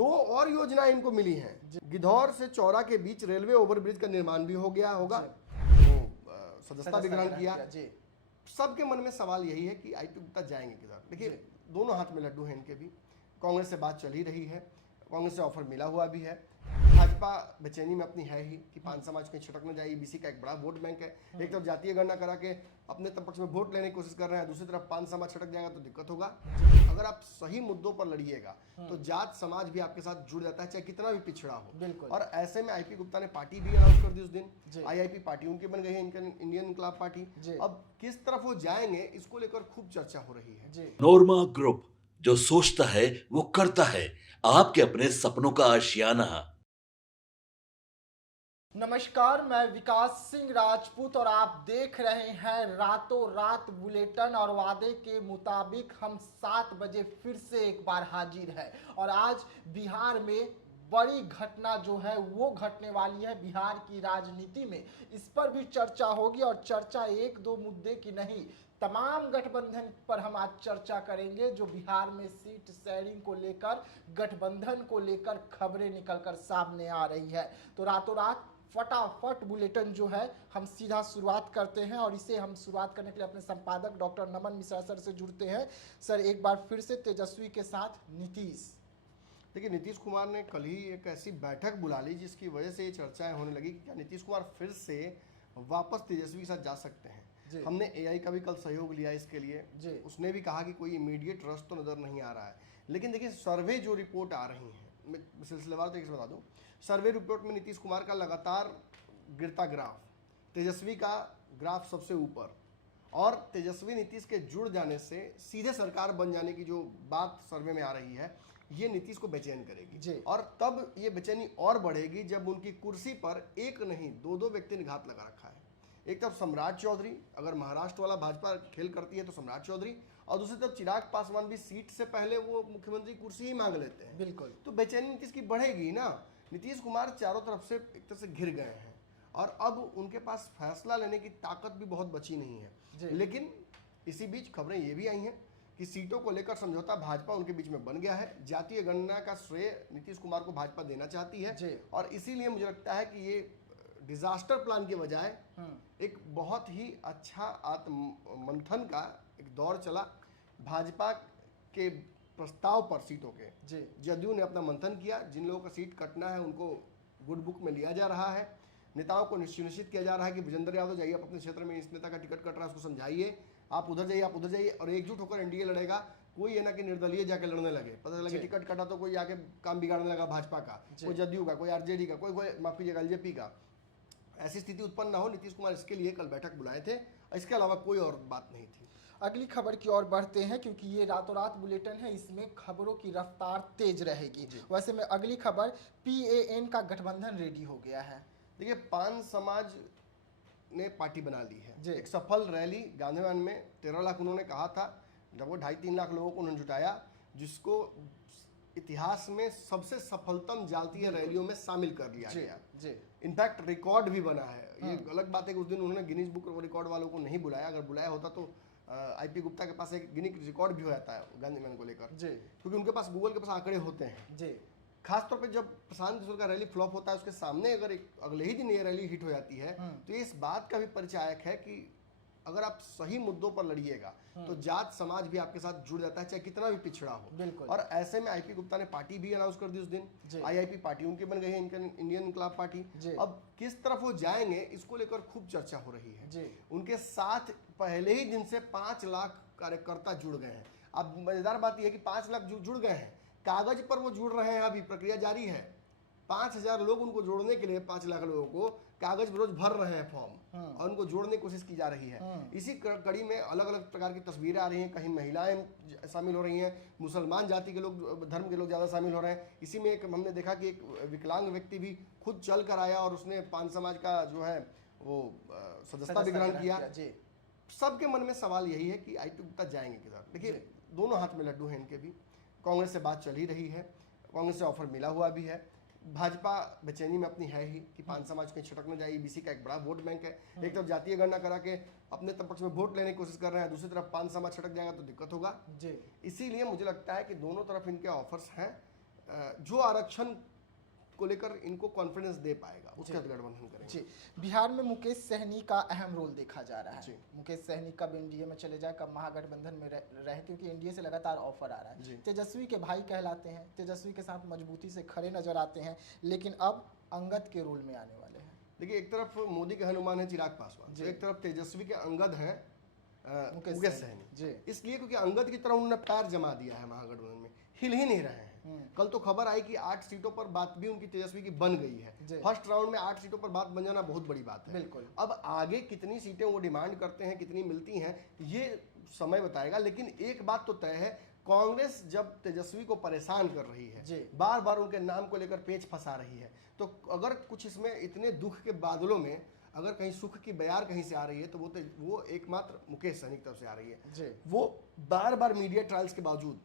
दो और योजनाएं इनको मिली हैं। गिद्धौर से चौरा के बीच रेलवे ओवरब्रिज का निर्माण भी हो गया होगा, वो सदस्यता भी ग्रहण किया। सबके मन में सवाल यही है कि आईपी गुप्ता जाएंगे किधर। देखिए, दोनों हाथ में लड्डू हैं इनके भी। कांग्रेस से बात चल ही रही है, कांग्रेस से ऑफर मिला हुआ भी है। भाजपा बेचैनी में अपनी है ही कि पान समाज कहीं छटक न जाए। ईबीसी का एक बड़ा वोट बैंक है। एक तरफ जातीय गणना करा के अपने पक्ष में वोट लेने की कोशिश कर रहे हैं, दूसरी तरफ पान समाज छटक जाएगा तो दिक्कत होगा। अगर आप सही मुद्दों पर लड़िएगा तो जात समाज भी आपके साथ जुड़ जाता है, चाहे कितना भी पिछड़ा हो। और ऐसे में आईपी गुप्ता ने पार्टी भी अनाउंस कर दी उस दिन। आईआईपी पार्टी उनकी बन गई है, इंडियन इनकलाब पार्टी। अब किस तरफ वो जाएंगे इसको लेकर खूब चर्चा हो रही है। नोरमा ग्रुप, जो सोचता है वो करता है, आपके अपने सपनों का आशियाना। नमस्कार, मैं विकास सिंह राजपूत और आप देख रहे हैं रातों रात बुलेटिन। और वादे के मुताबिक हम 7 बजे फिर से एक बार हाजिर है। और आज बिहार में बड़ी घटना जो है वो घटने वाली है बिहार की राजनीति में। इस पर भी चर्चा होगी और चर्चा एक दो मुद्दे की नहीं, तमाम गठबंधन पर हम आज चर्चा करेंगे। जो बिहार में सीट शेयरिंग को लेकर, गठबंधन को लेकर खबरें निकलकर सामने आ रही है। तो रातों रात फटाफट बुलेटिन जो है हम सीधा शुरुआत करते हैं। और इसे हम शुरुआत करने के लिए अपने संपादक डॉक्टर नमन मिश्रा सर से जुड़ते हैं। सर, एक बार फिर से तेजस्वी के साथ नीतीश। देखिए, नीतीश कुमार ने कल ही एक ऐसी बैठक बुला ली जिसकी वजह से ये चर्चाएं होने लगी कि क्या नीतीश कुमार फिर से वापस तेजस्वी के साथ जा सकते हैं। हमने एआई का भी कल सहयोग लिया इसके लिए। उसने भी कहा कि कोई इमीडिएट रस तो नजर नहीं आ रहा है। लेकिन देखिए, सर्वे जो रिपोर्ट आ रही हैं, मैं सिलसिलेवार तरीके से बता दूं, सर्वे रिपोर्ट में नीतीश कुमार का लगातार गिरता ग्राफ, तेजस्वी का ग्राफ सबसे ऊपर। और तेजस्वी नीतीश के जुड़ जाने से सीधे सरकार बन जाने की जो बात सर्वे में आ रही है, ये नीतीश को बेचैन करेगी। और तब ये बेचैनी और बढ़ेगी जब उनकी कुर्सी पर एक नहीं दो व्यक्ति ने घात लगा रखा है। एक तरफ सम्राट चौधरी, अगर महाराष्ट्र वाला भाजपा खेल करती है तो सम्राट चौधरी, और दूसरी तरफ चिराग पासवान भी सीट से पहले वो मुख्यमंत्री कुर्सी ही मांग लेते हैं। बिल्कुल। तो बेचैनी नीतीश की बढ़ेगी ना। नीतीश कुमार चारों तरफ से एक तरह से घिर गए हैं और अब उनके पास फैसला लेने की ताकत भी बहुत बची नहीं है। लेकिन इसी बीच खबरें ये भी आई हैं कि सीटों को लेकर समझौता भाजपा उनके बीच में बन गया है। जातीय गणना का श्रेय नीतीश कुमार को भाजपा देना चाहती है और इसीलिए मुझे लगता है कि ये डिजास्टर प्लान के बजाय एक बहुत ही अच्छा आत्म मंथन का एक दौर चला भाजपा के प्रस्ताव पर सीटों के। जदयू ने अपना मंथन किया, जिन लोगों का सीट कटना है उनको गुड बुक में लिया जा रहा है। नेताओं को सुनिश्चित किया जा रहा है कि विजेंद्र यादव जाइए, आप अपने क्षेत्र में इस नेता का टिकट कट रहा है उसको समझाइए, आप उधर जाइए, आप उधर जाइए, और एकजुट होकर एनडीए लड़ेगा। कोई है ना कि निर्दलीय जाके लड़ने लगे, पता लगे टिकट कटा तो कोई आके काम बिगाड़ने लगा भाजपा का, कोई जदयू का, कोई आरजेडी का, कोई माफ कीजिएगा एलजेपी का। ऐसी स्थिति उत्पन्न ना हो, नीतीश कुमार इसके लिए कल बैठक बुलाए थे। इसके अलावा कोई और बात नहीं थी। अगली खबर की ओर बढ़ते हैं क्योंकि ये रातों रात बुलेटिन है, इसमें खबरों की रफ्तार तेज रहेगी। वैसे में अगली खबर, पीएएन का गठबंधन रेडी हो गया है। देखिए, पान समाज ने पार्टी बना ली है। एक सफल रैली गांधीवान में 13 लाख उन्होंने कहा था, जब वो 2.5-3 लाख लोगों को उन्होंने जुटाया, जिसको इतिहास में सबसे सफलतम जातीय रैलियों में शामिल कर लिया गया। इनफैक्ट रिकॉर्ड भी बना है। ये अलग बात है कि उस दिन उन्होंने गिनीज बुक रिकॉर्ड वालों को नहीं बुलाया। अगर बुलाया होता तो आईपी गुप्ता के पास एक गिनीज रिकॉर्ड भी हो जाता है गांधी मैन को लेकर, क्योंकि उनके पास गूगल के पास आंकड़े होते हैं। खासतौर पे जब प्रशांत किशोर का रैली फ्लॉप होता है, उसके सामने अगर अगले ही दिन ये रैली हिट हो जाती है, तो ये इस बात का भी परिचायक है कि अगर आप सही मुद्दों पर लड़िएगा तो जात समाज भी आपके साथ जुड़ जाता है, चाहे कितना भी पिछड़ा हो। और ऐसे में आईपी गुप्ता ने पार्टी भी अनाउंस कर दी उस दिन। आईआईपी पार्टी उनकी बन गई है, इंडियन इनकलाब पार्टी। अब किस तरफ वो जाएंगे इसको लेकर खूब चर्चा हो रही है। उनके साथ पहले ही दिन से 5 लाख कार्यकर्ता जुड़ गए हैं। अब मजेदार बात यह है कि 5 लाख जुड़ गए हैं, कागज पर वो जुड़ रहे हैं, अभी प्रक्रिया जारी है। 5000 लोग उनको जोड़ने के लिए 5 लाख लोगों को कागज रोज भर रहे हैं फॉर्म, और उनको जोड़ने की कोशिश की जा रही है। इसी कड़ी में अलग अलग प्रकार की तस्वीरें आ रही हैं। कहीं महिलाएं शामिल हो रही हैं, मुसलमान जाति के लोग, धर्म के लोग ज़्यादा शामिल हो रहे हैं। इसी में एक हमने देखा कि एक विकलांग व्यक्ति भी खुद चल कर आया और उसने पान समाज का जो है वो सदस्यता भी ग्रहण किया। सबके मन में सवाल यही है कि आईपी गुप्ता जाएंगे किधर। देखिए, दोनों हाथ में लड्डू हैं इनके भी। कांग्रेस से बात चल ही रही है, कांग्रेस से ऑफर मिला हुआ भी है। भाजपा बेचैनी में अपनी है ही कि पान समाज कहीं छटक न जाए। ईबीसी का एक बड़ा वोट बैंक है। एक तरफ जातीय गणना करा के अपने पक्ष में वोट लेने की कोशिश कर रहे हैं, दूसरी तरफ पान समाज छटक जाएगा तो दिक्कत होगा। इसीलिए मुझे लगता है कि दोनों तरफ इनके ऑफर्स हैं। जो आरक्षण को लेकर इनको कॉन्फिडेंस दे पाएगा उसके साथ गठबंधन करेंगे। जी, बिहार में मुकेश सहनी का अहम रोल देखा जा रहा जी। है। मुकेश सहनी कब एनडीए में चले जाए, कब महागठबंधन में रहे, क्योंकि एनडीए से लगातार ऑफर आ रहा जी। है। तेजस्वी के भाई कहलाते हैं, तेजस्वी के साथ मजबूती से खड़े नजर आते हैं, लेकिन अब अंगद के रोल में आने वाले हैं। देखिए, एक तरफ मोदी के हनुमान है चिराग पासवान, जी। एक तरफ तेजस्वी के अंगद हैं मुकेश मुकेश सहनी। सहनी। जी। इसलिए क्योंकि अंगद की तरह उन्होंने पैर जमा दिया है महागठबंधन में, हिल ही नहीं रहे हैं। कल तो खबर आई कि 8 सीटों पर बात भी उनकी तेजस्वी की बन गई है। जी। फर्स्ट राउंड में 8 सीटों पर बात बन जाना बहुत बड़ी बात है। बिल्कुल। अब आगे कितनी सीटें वो डिमांड करते हैं, कितनी मिलती हैं, ये समय बताएगा। लेकिन एक बात तो तय है, कांग्रेस जब तेजस्वी को परेशान कर रही जी। है, बार बार उनके नाम को लेकर पेच फंसा रही है, तो अगर कुछ इसमें इतने दुख के बादलों में अगर कहीं सुख की बयार कहीं से आ रही है तो वो एकमात्र मुकेश सहनी की तरफ से आ रही है। जी। वो बार बार मीडिया ट्रायल्स के बावजूद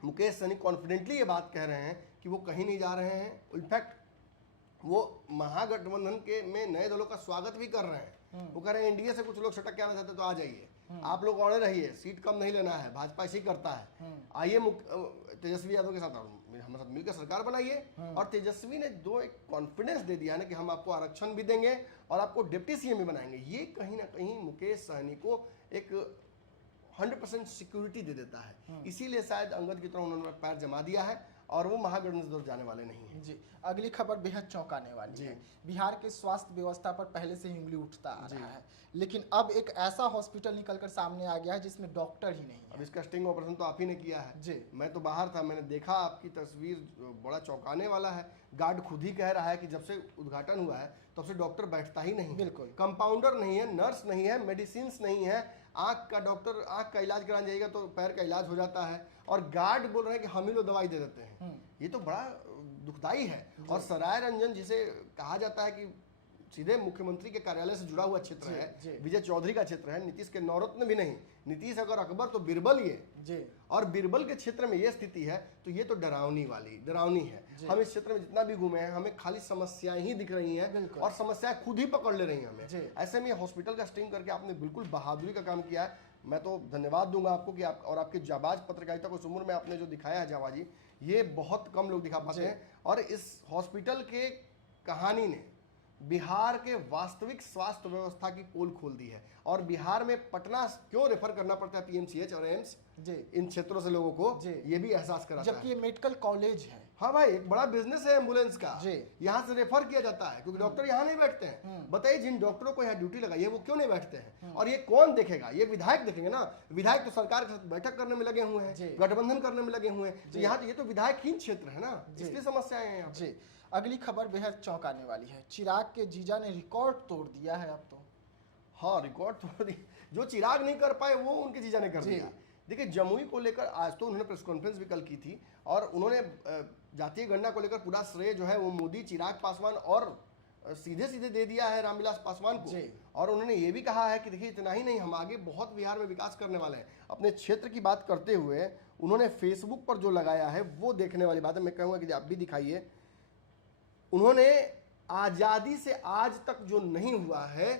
मुकेश सहनी कॉन्फिडेंटली ये बात कह रहे हैं कि वो कहीं नहीं जा रहे हैं। इनफैक्ट वो महागठबंधन के में नए दलों का स्वागत भी कर रहे हैं। वो कह रहे हैं एनडीए से कुछ लोग सटक के आना चाहते तो आ जाइए, आप लोग अड़े रहिए, सीट कम नहीं लेना है, भाजपा ऐसे ही करता है, आइए तेजस्वी यादव के साथ हमारे साथ मिलकर सरकार बनाइए। और तेजस्वी ने एक कॉन्फिडेंस दे दिया ना कि हम आपको आरक्षण भी देंगे और आपको डिप्टी सीएम भी बनाएंगे। ये कहीं ना कहीं मुकेश सहनी को एक 100% सिक्योरिटी दे देता है। इसीलिए शायद अंगद की तरह उन्होंने पैर जमा दिया है और वो महागठबंधन की तरफ जाने वाले नहीं हैं। जी, अगली खबर बेहद चौंकाने वाली है। बिहार के स्वास्थ्य व्यवस्था पर पहले से ही उंगली उठता आ रहा है, लेकिन अब एक ऐसा हॉस्पिटल निकलकर सामने आ गया है जिसमें डॉक्टर ही नहीं अब है। इसका स्टिंग ऑपरेशन तो आप ही ने किया है। जी। मैं तो बाहर था, मैंने देखा आपकी तस्वीर, बड़ा चौंकाने वाला है। गार्ड खुद ही कह रहा है कि जब से उद्घाटन हुआ है तब से डॉक्टर बैठता ही नहीं। बिल्कुल। कंपाउंडर नहीं है, नर्स नहीं है, मेडिसिन नहीं है। आँख का डॉक्टर आँख का इलाज कराने जाएगा तो पैर का इलाज हो जाता है, और गार्ड बोल रहे हैं कि हम ही लोग दवाई दे देते हैं। ये तो बड़ा दुखदाई है। और सराय रंजन, जिसे कहा जाता है कि सीधे मुख्यमंत्री के कार्यालय से जुड़ा हुआ क्षेत्र जी, है, जी। विजय चौधरी का क्षेत्र है, नीतीश के नौरत्न भी नहीं, नीतीश अगर अकबर तो बीरबल ये, जी। और बीरबल के क्षेत्र में ये स्थिति है तो ये तो डरावनी है। हम इस क्षेत्र में जितना भी घूमे हैं हमें खाली समस्याएं ही दिख रही हैं, बिल्कुल। और समस्याएं खुद ही पकड़ ले रही हैं जी। हमें। ऐसे में हॉस्पिटल का स्टिंग करके आपने बिल्कुल बहादुरी का काम किया है। मैं तो धन्यवाद दूंगा आपको कि आप और आपकी जाबाज पत्रकारिता को, इस उम्र में आपने जो दिखाया है जाबाजी, ये बहुत कम लोग दिखा पाते हैं। और इस हॉस्पिटल के कहानी ने बिहार के वास्तविक स्वास्थ्य व्यवस्था की पोल खोल दी है। और बिहार में पटना क्यों रेफर करना पड़ता है पीएमसीएच और एम्स, जी। इन क्षेत्रों से लोगों को, जी। ये भी एहसास कराता जबकि है। ये मेडिकल कॉलेज है। हाँ भाई, एक बड़ा बिजनेस है एम्बुलेंस का। जी। यहाँ से रेफर किया जाता है क्योंकि डॉक्टर यहाँ नहीं बैठते हैं। बताइए, जिन डॉक्टरों को यहाँ ड्यूटी लगाई है वो क्यों नहीं बैठते हैं? और ये कौन देखेगा? ये विधायक देखेंगे ना। विधायक तो सरकार के साथ बैठक करने में लगे हुए जी। हैं, गठबंधन करने में लगे हुए हैं। तो यहाँ तो ये तो विधायकहीन क्षेत्र है ना, इसलिए समस्याएं हैं यहाँ पे। जी, अगली खबर बेहद चौंकाने वाली है। चिराग के जीजा ने रिकॉर्ड तोड़ दिया है अब तो। हाँ, रिकॉर्ड तोड़ दिया। जो चिराग नहीं कर पाए वो उनके जीजा ने कर जी। दिया। देखिए, जमुई को लेकर आज तो उन्होंने प्रेस कॉन्फ्रेंस भी कल की थी, और उन्होंने जातीय गणना को लेकर पूरा श्रेय जो है वो मोदी, चिराग पासवान और सीधे सीधे दे दिया है रामविलास पासवान को। जी। और उन्होंने ये भी कहा है कि देखिए, इतना ही नहीं, हम आगे बहुत बिहार में विकास करने वाले हैं। अपने क्षेत्र की बात करते हुए उन्होंने फेसबुक पर जो लगाया है वो देखने वाली बात है। मैं कहूँगा कि आप भी दिखाइए। उन्होंने आज़ादी से आज तक जो नहीं हुआ है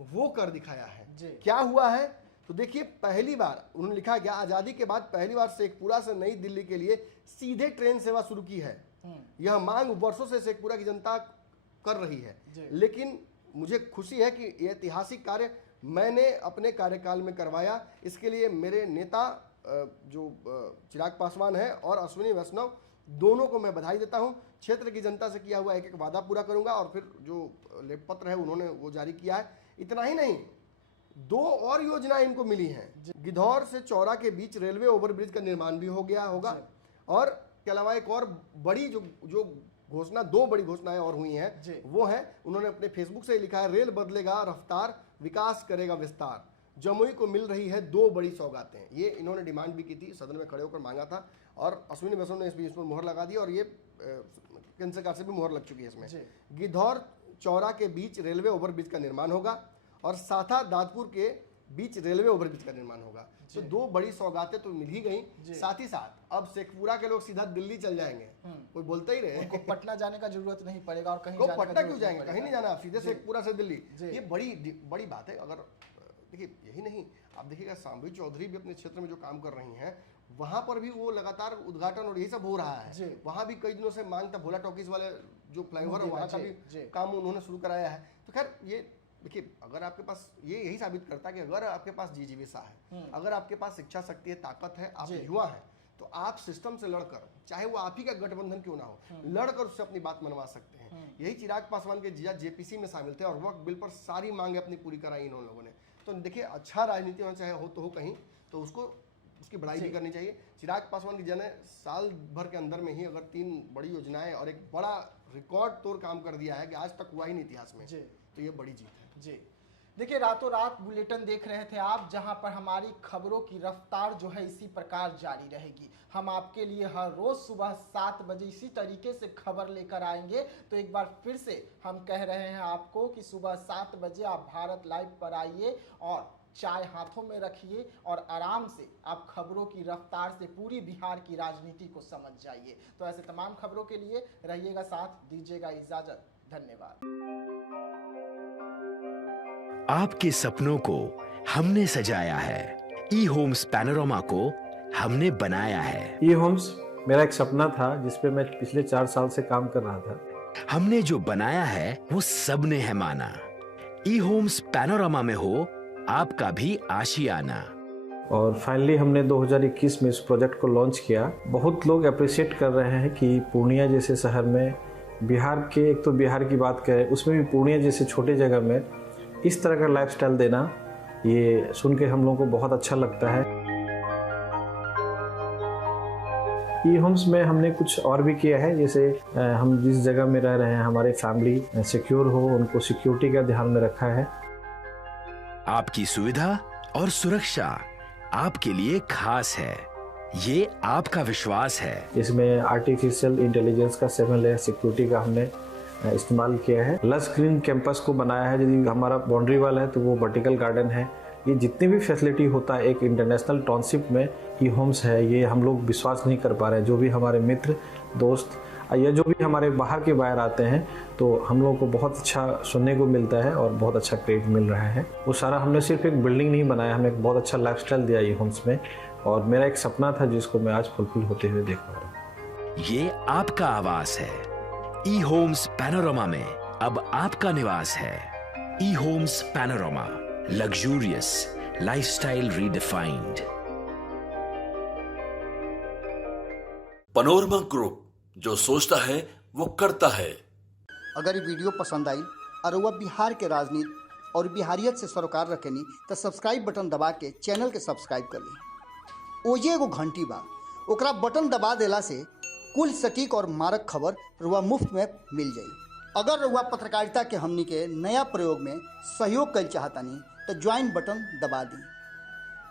वो कर दिखाया है। जी। क्या हुआ है तो देखिए, पहली बार उन्होंने लिखा गया, आज़ादी के बाद पहली बार शेखपुरा से नई दिल्ली के लिए सीधे ट्रेन सेवा शुरू की है। यह मांग वर्षों से शेखपुरा की जनता कर रही है, लेकिन मुझे खुशी है कि यह ऐतिहासिक कार्य मैंने अपने कार्यकाल में करवाया। इसके लिए मेरे नेता जो चिराग पासवान है और अश्विनी वैष्णव, दोनों को मैं बधाई देता हूं। क्षेत्र की जनता से किया हुआ एक एक वादा पूरा करूंगा। और फिर जो लेख पत्र है उन्होंने वो जारी किया है। इतना ही नहीं, 2 और योजनाएं इनको मिली हैं। गिधौर से चौरा के बीच रेलवे ओवरब्रिज का निर्माण भी हो गया होगा। और के अलावा एक और बड़ी जो घोषणा, 2 बड़ी घोषणाएं और हुई हैं, वो है, उन्होंने अपने फेसबुक से लिखा है, रेल बदलेगा रफ्तार, विकास करेगा विस्तार, जमुई को मिल रही है 2 बड़ी सौगातें। ये इन्होंने डिमांड भी की थी, सदन में खड़े होकर मांगा था, और अश्विनी वैष्णव ने इस पर मुहर लगा दी, और ये केंद्र सरकार से भी मुहर लग चुकी है इसमें। गिधौर चौरा के बीच रेलवे ओवरब्रिज का निर्माण होगा, और साथा दादपुर के बीच रेलवे ओवरब्रिज का निर्माण होगा। तो 2 बड़ी सौगातें तो मिल ही गई। साथ ही साथ अब शेखपुरा के लोग सीधा दिल्ली चल जाएंगे, कोई बोलते ही रहे, उनको पटना जाने का जरूरत नहीं पड़ेगा। और कहीं को जाने का पटना जरूरत क्यों जाएंगे, कहीं नहीं जाना, सीधे शेखपुरा से दिल्ली। जी। ये बड़ी बात है। अगर देखिए, यही नहीं, आप देखिएगा, सांबी चौधरी भी अपने क्षेत्र में जो काम कर रही हैं वहां पर भी वो लगातार उद्घाटन और यही सब हो रहा जी। है। वहां भी कई दिनों से मांग था, भोला टॉकीज वाले जो फ्लाईओवर है वहां का जी। भी काम उन्होंने शुरू कराया है। तो खैर ये देखिए, अगर आपके पास ये यही साबित करता है कि अगर आपके पास जिजीविसा है, अगर आपके पास इच्छा शक्ति है, ताकत है, आप युवा है, तो आप सिस्टम से लड़कर, चाहे वो आप ही का गठबंधन क्यों ना हो, लड़कर उससे अपनी बात मनवा सकते हैं। यही चिराग पासवान के जीजा जेपीसी में शामिल थे और वक्त बिल पर सारी मांगे अपनी पूरी कराई इन लोगों ने। तो देखिए, अच्छा राजनीति होना चाहे हो तो हो कहीं, तो उसकी बढ़ाई भी करनी चाहिए। चिराग पासवान की जन साल भर के अंदर में ही अगर 3 बड़ी योजनाएं और एक बड़ा रिकॉर्ड तोड़ काम कर दिया है कि आज तक हुआ ही नहीं इतिहास में, तो ये बड़ी जीत है। जी देखिए, रातों रात बुलेटिन देख रहे थे आप, जहां पर हमारी खबरों की रफ्तार जो है इसी प्रकार जारी रहेगी। हम आपके लिए हर रोज सुबह 7 बजे इसी तरीके से खबर लेकर आएंगे। तो एक बार फिर से हम कह रहे हैं आपको कि सुबह 7 बजे आप भारत लाइव पर आइए और चाय हाथों में रखिए और आराम से आप खबरों की रफ्तार से पूरी बिहार की राजनीति को समझ जाइए। तो ऐसे तमाम खबरों के लिए रहिएगा साथ, दीजिएगा इजाजत। धन्यवाद। आपके सपनों को हमने सजाया है, ई होम्स पैनोरमा को हमने बनाया है। ई होम्स मेरा एक सपना था जिस पे मैं पिछले 4 साल से काम कर रहा था। हमने जो बनाया है वो सबने है माना। ई होम्स पैनोरमा में हो आपका भी आशियाना। और फाइनली हमने 2021 में इस प्रोजेक्ट को लॉन्च किया। बहुत लोग अप्रिशिएट कर रहे हैं कि पूर्णिया जैसे शहर में, बिहार के, एक तो बिहार की बात करें उसमें भी पूर्णिया जैसे छोटे जगह में इस तरह का लाइफस्टाइल देना, ये सुन के हम लोगों को बहुत अच्छा लगता है। ई होम्स में हमने कुछ और भी किया है, जैसे हम जिस जगह में रह रहे हैं हमारे फैमिली सिक्योर हो, उनको सिक्योरिटी का ध्यान में रखा है। आपकी सुविधा और सुरक्षा आपके लिए खास है, ये आपका विश्वास है। इसमें आर्टिफिशियल इंटेलिजेंस का 7 लेयर सिक्योरिटी का हमने इस्तेमाल किया है। लस ग्रीन कैंपस को बनाया है। यदि हमारा बाउंड्री वाल है तो वो वर्टिकल गार्डन है। ये जितनी भी फैसिलिटी होता है एक इंटरनेशनल टाउनशिप में ई होम्स है, ये हम लोग विश्वास नहीं कर पा रहे हैं। जो भी हमारे मित्र दोस्त या जो भी हमारे बाहर के बाहर आते हैं तो हम लोगों को बहुत अच्छा सुनने को मिलता है और बहुत अच्छा क्रेडिट मिल रहा है। वो सारा हमने सिर्फ एक बिल्डिंग नहीं बनाया, हमें एक बहुत अच्छा लाइफस्टाइल दिया ई होम्स में, और मेरा एक सपना था जिसको मैं आज फुलफिल होते हुए देख पा रहा हूँ। ये आपका आवास है। ई होम्स पैनोरमा में अब आपका निवास है। E homes panorama, luxurious lifestyle redefined. Panorama group, जो सोचता है वो करता है। अगर ये वीडियो पसंद आई और वह बिहार के राजनीति और बिहारियत से सरोकार रखेनी तो सब्सक्राइब बटन दबा के चैनल के सब्सक्राइब कर ली। ओजे एगो घंटी बा, ओकरा बटन दबा देला से कुल सटीक और मारक खबर रुआ मुफ्त में मिल जाई। अगर रुआ पत्रकारिता के हमनी के नया प्रयोग में सहयोग कर चाहतानी तो ज्वाइन बटन दबा दी।